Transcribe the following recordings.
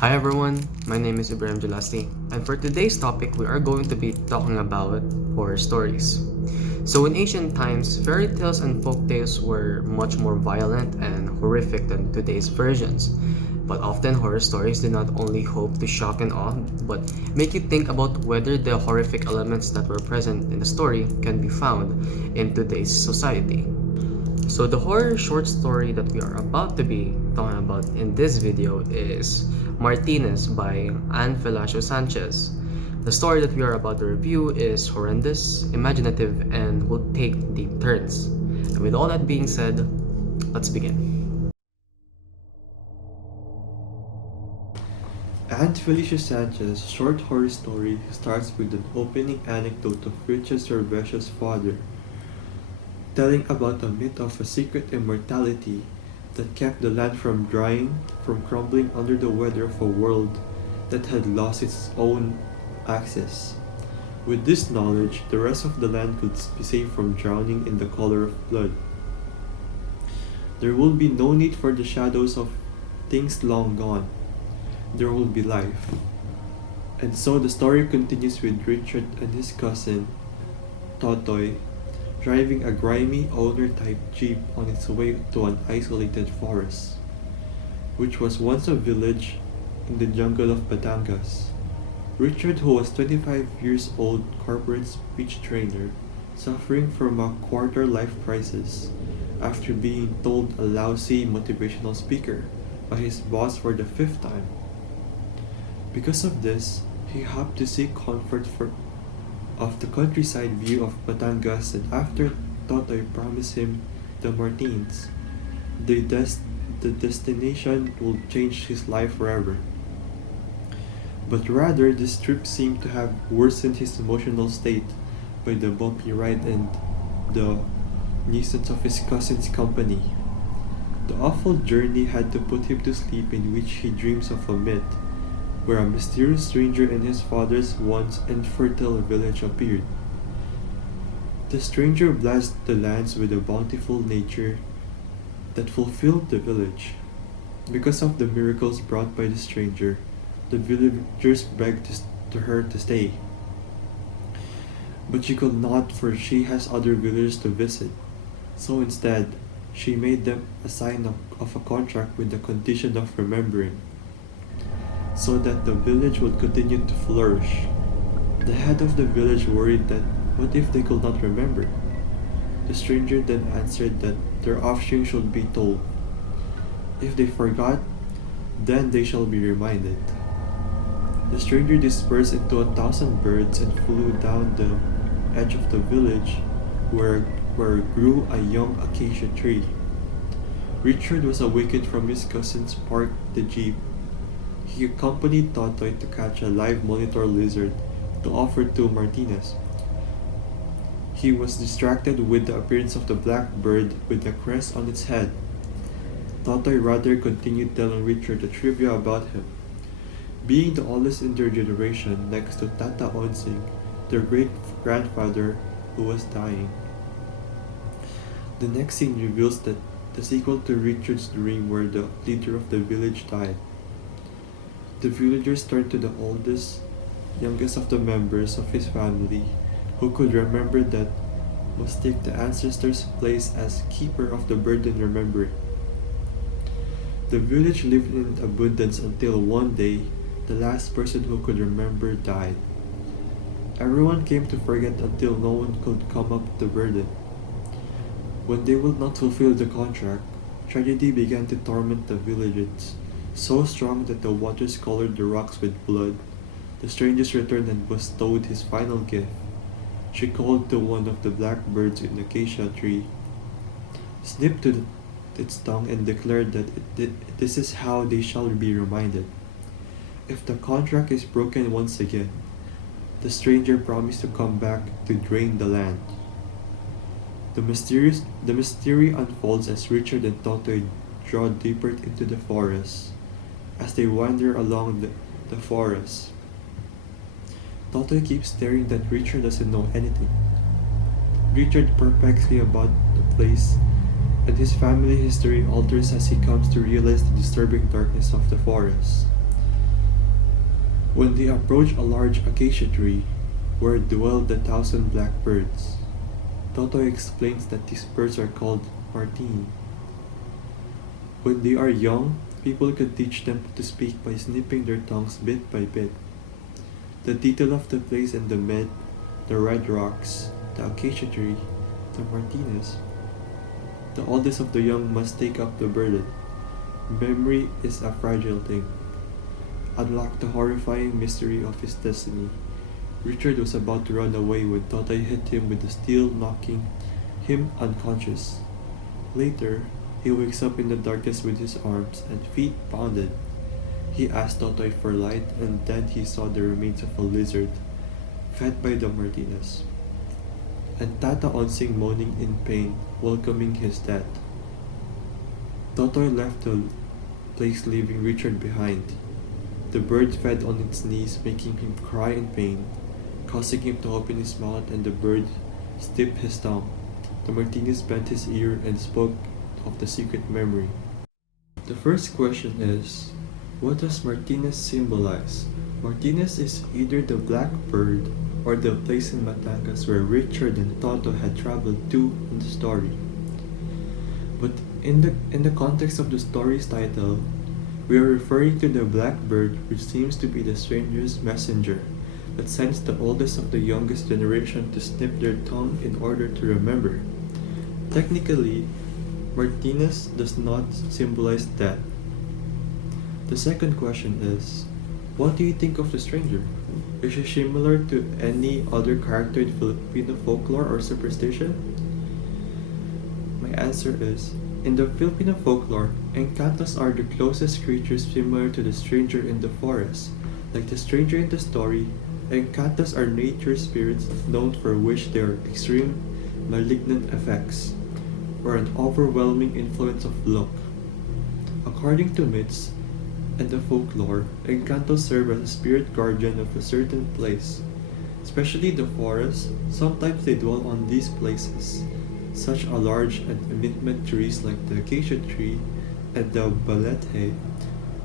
Hi everyone, my name is Ibrahim Jalasti, and for today's topic, we are going to be talking about horror stories. So, in ancient times, fairy tales and folk tales were much more violent and horrific than today's versions. But often, horror stories do not only hope to shock and awe, but make you think about whether the horrific elements that were present in the story can be found in today's society. So the horror short story that we are about to be talking about in this video is Martinez by Anne Velasco Sanchez. The story that we are about to review is horrendous, imaginative, and will take deep turns. And with all that being said, let's begin. Aunt Felicia Sanchez's short horror story starts with an opening anecdote of Richard Cervecia's father, telling about a myth of a secret immortality that kept the land from drying, from crumbling under the weather of a world that had lost its own axis. With this knowledge, the rest of the land could be saved from drowning in the color of blood. There will be no need for the shadows of things long gone. There will be life. And so the story continues with Richard and his cousin, Totoy, driving a grimy owner-type jeep on its way to an isolated forest, which was once a village in the jungle of Batangas. Richard, who was 25 years old corporate speech trainer, suffering from a quarter-life crisis after being told a lousy motivational speaker by his boss for the fifth time. Because of this, he hoped to seek comfort of the countryside view of Batangas, and after Totoy promised him the Martins, the destination would change his life forever. But rather, this trip seemed to have worsened his emotional state by the bumpy ride and the nuisance of his cousin's company. The awful journey had to put him to sleep, in which he dreams of a myth where a mysterious stranger in his father's once infertile village appeared. The stranger blessed the lands with a bountiful nature that fulfilled the village. Because of the miracles brought by the stranger, the villagers begged her to stay. But she could not, for she has other villagers to visit. So instead, she made them a sign of a contract with the condition of remembering, so that the village would continue to flourish. The head of the village worried that what if they could not remember? The stranger then answered that their offspring should be told. If they forgot, then they shall be reminded. The stranger dispersed into 1,000 birds and flew down the edge of the village where grew a young acacia tree. Richard was awakened from his cousin's park the jeep. He accompanied Totoy to catch a live monitor lizard to offer to Martinez. He was distracted with the appearance of the black bird with a crest on its head. Totoy rather continued telling Richard the trivia about him. Being the oldest in their generation next to Tata Onsing, their great-grandfather who was dying. The next scene reveals that the sequel to Richard's dream where the leader of the village died. The villagers turned to the oldest, youngest of the members of his family, who could remember that must take the ancestor's place as keeper of the burden remembering. The village lived in abundance until one day, the last person who could remember died. Everyone came to forget until no one could come up with the burden. When they would not fulfill the contract, tragedy began to torment the villagers, so strong that the waters colored the rocks with blood. The strangers returned and bestowed his final gift. She called to one of the blackbirds in the acacia tree, snipped its tongue, and declared that this is how they shall be reminded. If the contract is broken once again, the stranger promised to come back to drain the land. The mystery unfolds as Richard and Totoy draw deeper into the forest. As they wander along the forest, Totoy keeps staring that Richard doesn't know anything. Richard perplexly about the place, and his family history alters as he comes to realize the disturbing darkness of the forest. When they approached a large acacia tree, where dwelled the 1,000 blackbirds, Toto explains that these birds are called martini. When they are young, people can teach them to speak by snipping their tongues bit by bit. The detail of the place and the myth, the red rocks, the acacia tree, the martinis. The oldest of the young must take up the burden. Memory is a fragile thing. Unlock the horrifying mystery of his destiny. Richard was about to run away when Totoy hit him with the steel, knocking him unconscious. Later, he wakes up in the darkness with his arms and feet pounded. He asked Totoy for light, and then he saw the remains of a lizard, fed by the Martinez, and Tata Onsing moaning in pain, welcoming his death. Totoy left the place, leaving Richard behind. The bird fed on its knees, making him cry in pain, causing him to open his mouth, and the bird snipped his tongue. The Martinez bent his ear and spoke of the secret memory. The first question is, what does Martinez symbolize? Martinez is either the black bird or the place in Batangas where Richard and Toto had traveled to in the story. But in the context of the story's title, we are referring to the black bird, which seems to be the stranger's messenger that sends the oldest of the youngest generation to snip their tongue in order to remember. Technically, Martinez does not symbolize death. The second question is, what do you think of the stranger? Is she similar to any other character in Filipino folklore or superstition? My answer is, in the Filipino folklore, encantos are the closest creatures similar to the stranger in the forest. Like the stranger in the story, encantos are nature spirits known for which they are extreme malignant effects, or an overwhelming influence of luck. According to myths and the folklore, encantos serve as a spirit guardian of a certain place, especially the forest. Sometimes they dwell on these places, such a large and imminent trees like the acacia tree and the balete,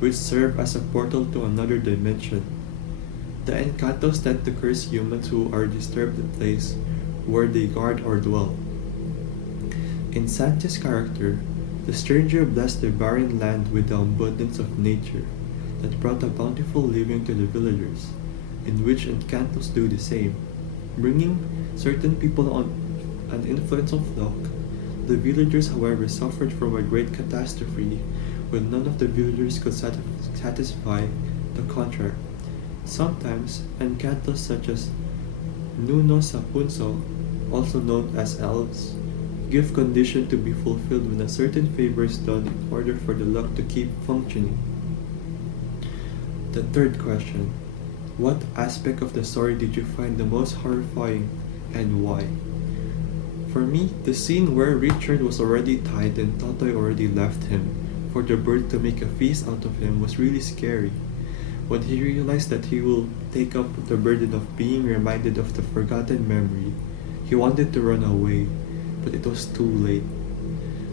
which serve as a portal to another dimension. The encantos tend to curse humans who are disturbed the place where they guard or dwell. In Sanchez's character, the stranger blessed the barren land with the abundance of nature that brought a bountiful living to the villagers, in which encantos do the same, bringing certain people on an influence of luck. The villagers, however, suffered from a great catastrophe when none of the villagers could satisfy the contract. Sometimes, encantos such as Nuno Sapunso, also known as elves, give condition to be fulfilled when a certain favor is done in order for the luck to keep functioning. The third question, what aspect of the story did you find the most horrifying and why? For me, the scene where Richard was already tied and Totoy already left him for the bird to make a feast out of him was really scary. When he realized that he will take up the burden of being reminded of the forgotten memory, he wanted to run away, but it was too late.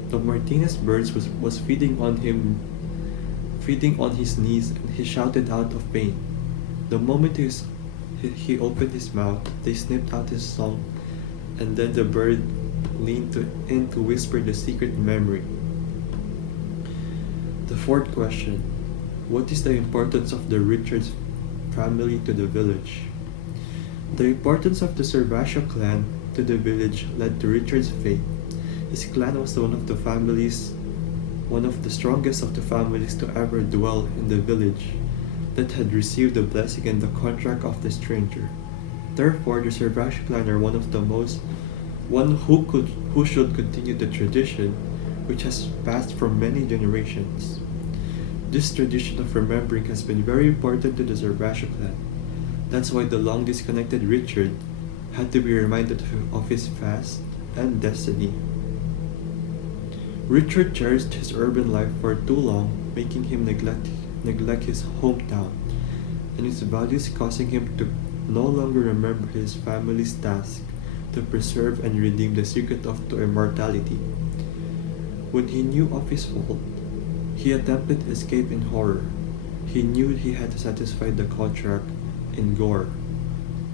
The Martinez birds was feeding on his knees, and he shouted out of pain. The moment he opened his mouth, they snipped out his song, and then the bird leaned in to whisper the secret memory. The fourth question, what is the importance of the Richards family to the village? The importance of the Servacio clan to the village led to Richard's fate. His clan was one of the strongest of the families to ever dwell in the village, that had received the blessing and the contract of the stranger. Therefore, the Servacio clan are one who should continue the tradition, which has passed from many generations. This tradition of remembering has been very important to the Servacio clan. That's why the long disconnected Richard had to be reminded of his past and destiny. Richard cherished his urban life for too long, making him neglect his hometown, and his values causing him to no longer remember his family's task to preserve and redeem the secret to immortality. When he knew of his fault, he attempted escape in horror. he knew he had to satisfy the contract in gore,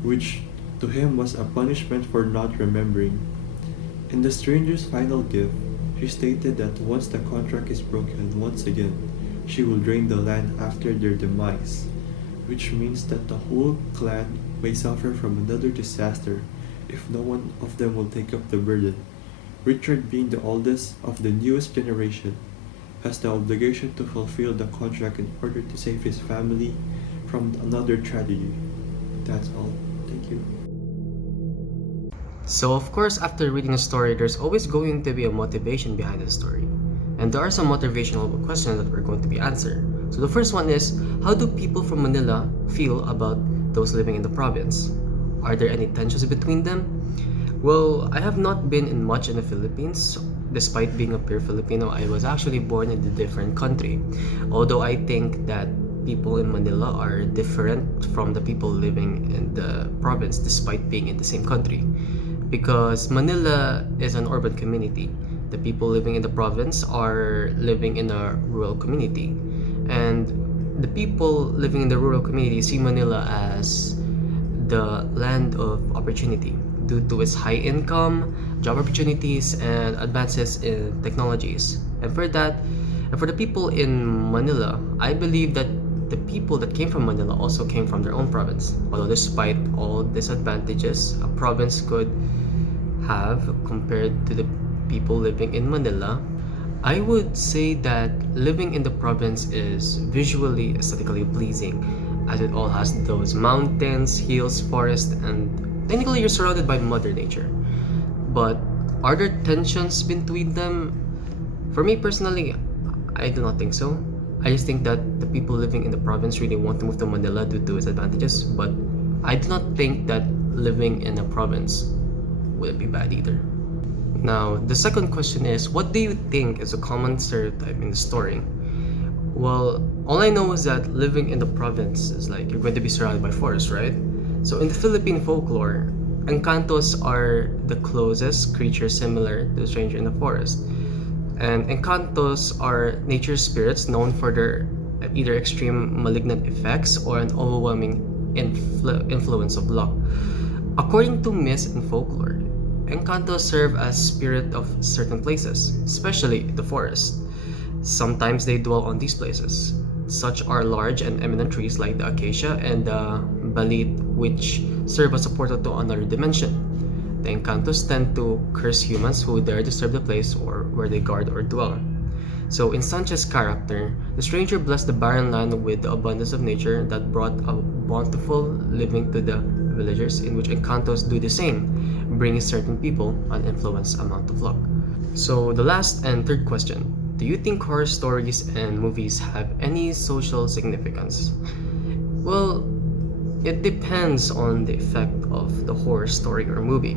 which to him was a punishment for not remembering. In the stranger's final gift, she stated that once the contract is broken once again, she will drain the land after their demise, which means that the whole clan may suffer from another disaster if no one of them will take up the burden. Richard, being the oldest of the newest generation, has the obligation to fulfill the contract in order to save his family from another tragedy. That's all. Thank you. So, of course, after reading a story, there's always going to be a motivation behind the story. And there are some motivational questions that we're going to be answered. So, the first one is, how do people from Manila feel about those living in the province? Are there any tensions between them? Well, I have not been in much in the Philippines. Despite being a pure Filipino, I was actually born in a different country. Although I think that people in Manila are different from the people living in the province despite being in the same country. Because Manila is an urban community. The people living in the province are living in a rural community. And the people living in the rural community see Manila as the land of opportunity due to its high income, job opportunities, and advances in technologies. And for the people in Manila, I believe that the people that came from Manila also came from their own province. Although despite all disadvantages a province could have compared to the people living in Manila, I would say that living in the province is visually aesthetically pleasing, as it all has those mountains, hills, forests, and technically you're surrounded by Mother Nature. But are there tensions between them? For me personally, I do not think so. I just think that the people living in the province really want to move to Manila due to its advantages, but I do not think that living in a province would be bad either. Now, the second question is, what do you think is a common stereotype in the story? Well, all I know is that living in the province is like you're going to be surrounded by forests, right? So in the Philippine folklore, encantos are the closest creature similar to the stranger in the forest. And encantos are nature spirits known for their either extreme malignant effects or an overwhelming influence of luck. According to myths and folklore, encantos serve as spirit of certain places, especially the forest. Sometimes they dwell on these places. Such are large and eminent trees like the acacia and the balit, which serve as a portal to another dimension. The encantos tend to curse humans who dare disturb the place or where they guard or dwell. So in Sanchez's character, the stranger blessed the barren land with the abundance of nature that brought a bountiful living to the villagers, in which encantos do the same, bringing certain people an influence amount of luck. So the last and third question, do you think horror stories and movies have any social significance? Well, it depends on the effect of the horror story or movie.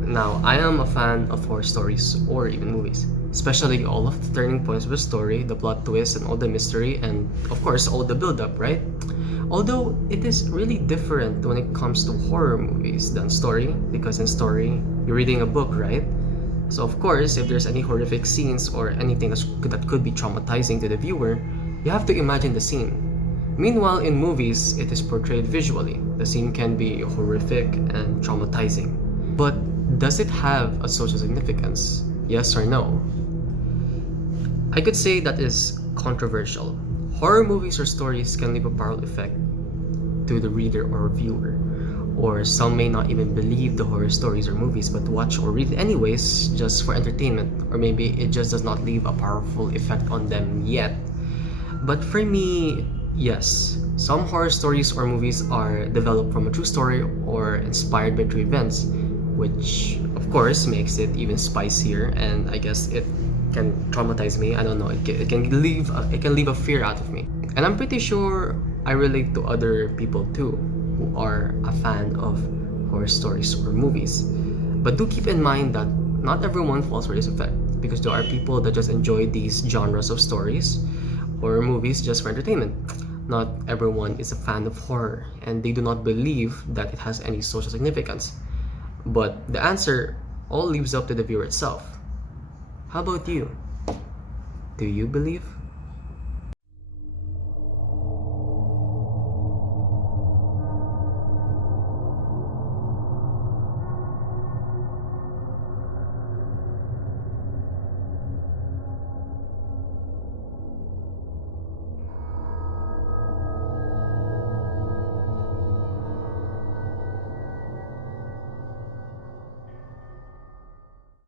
Now, I am a fan of horror stories or even movies, especially all of the turning points of the story, the plot twist, and all the mystery, and of course, all the build up, right? Although it is really different when it comes to horror movies than story, because in story, you're reading a book, right? So of course, if there's any horrific scenes or anything that could be traumatizing to the viewer, you have to imagine the scene. Meanwhile, in movies, it is portrayed visually. The scene can be horrific and traumatizing. But does it have a social significance? Yes or no? I could say that is controversial. Horror movies or stories can leave a powerful effect to the reader or viewer. Or some may not even believe the horror stories or movies but watch or read anyways just for entertainment, or maybe it just does not leave a powerful effect on them yet. But for me, yes, some horror stories or movies are developed from a true story or inspired by true events, which of course makes it even spicier, and I guess it can traumatize me. I don't know, it can leave a fear out of me. And I'm pretty sure I relate to other people too who are a fan of horror stories or movies. But do keep in mind that not everyone falls for this effect, because there are people that just enjoy these genres of stories or movies just for entertainment. Not everyone is a fan of horror, and they do not believe that it has any social significance. But the answer all leaves up to the viewer itself. How about you? Do you believe?